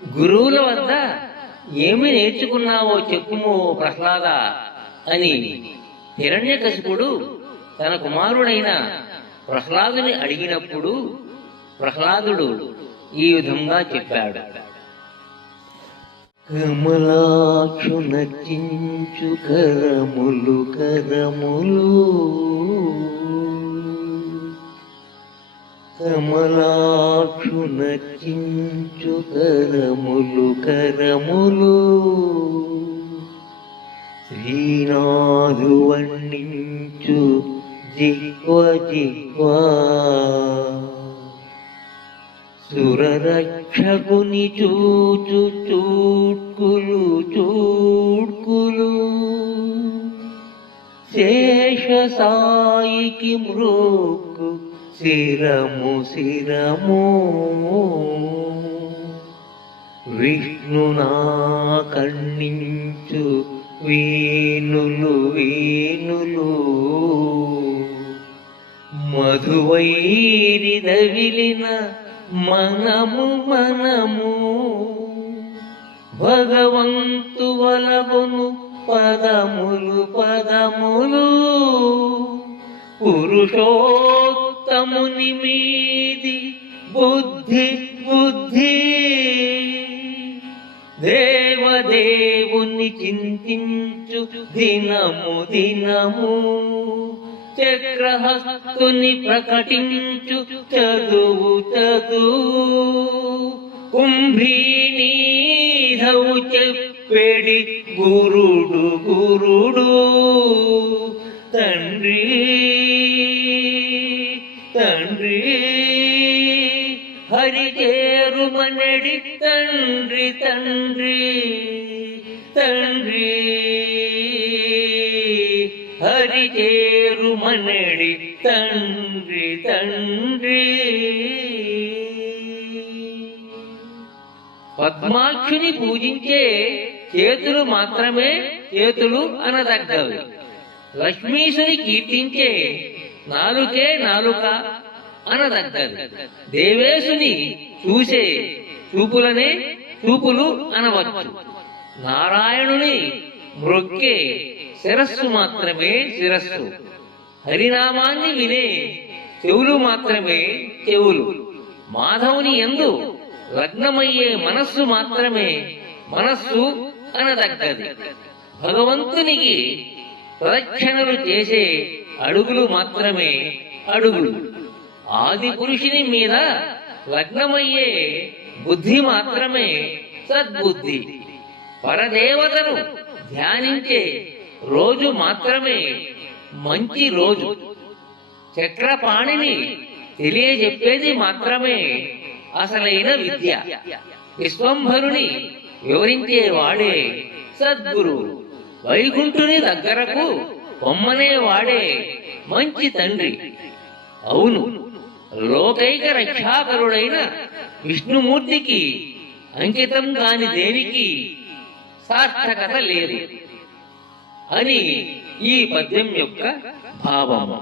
గురువుల వద్ద ఏమి నేర్చుకున్నావో చెప్పుమో ప్రహ్లాద అని హిరణ్యకశిపుడు తన కుమారుడైన ప్రహ్లాదుని అడిగినప్పుడు ప్రహ్లాదుడు ఈ విధంగా చెప్పాడు. కమలాక్షు నచించు కరములు కరములు, కమలాక్షు నచించు కరములు కరములు, శ్రీనాథు వర్ణించు జిహ్వ జిహ్వ, సురరక్షకుని చూచు చూడ్కులు చూడ్కులు, శేషసాయికి మ్రోక్కు శిరము శిరము, విష్ణునా కర్ణించు వేణులు వేణులు, మధువైరి దవిలిన మనము మనము, భగవంతు వలగును పదములు పదములు, పురుషోత్తముని మీది బుద్ధి బుద్ధి, దేవదేవుని చింతించు దినము దినము, చక్రహస్తుని ప్రకటించు చదువు చదువు, కుంభీనీధవు చెప్పెడి గురుడు గురుడు, తండ్రి తండ్రి హరి చేరుమనడి తండ్రి తండ్రి తండ్రి, హరి చేరుమనడి తండ్రి తండ్రి. పద్మాక్షుని పూజించే చేతులు మాత్రమే చేతులు అనదగ్గవి. లక్ష్మీశుని కీర్తించే నాలుకే నాలుక అనదగ్గది. దేవేశుని చూసే చూపులనే చూపులు అనవచ్చు. నారాయణుని మ్రొక్కే శిరస్సు మాత్రమే శిరస్సు. హరినామాన్ని వినే చెవులు మాత్రమే చెవులు. మాధవుని యందు లగ్నమయ్యే మనస్సు మాత్రమే మనస్సు అనదగ్గది. భగవంతునికి ప్రదక్షిణలు చేసే అడుగులు మాత్రమే అడుగులు. ఆది పురుషుని మీద లగ్నమయ్యే బుద్ధి మాత్రమే సద్బుద్ధి. పరదేవతను ధ్యానించే రోజు మాత్రమే మంచి రోజు. చక్రపాణిని తెలియజెప్పేది మాత్రమే అసలైన విద్య. విశ్వంభరుని వివరించే వాడే సద్గురువు. వైకుంఠుని దగ్గరకు పొమ్మనే వాడే మంచి తండ్రి. అవును, లోకైక రక్షాకరుడైన విష్ణుమూర్తికి అంకితం కాని దేనికి సార్థకత లేదు అని ఈ పద్యం యొక్క భావము.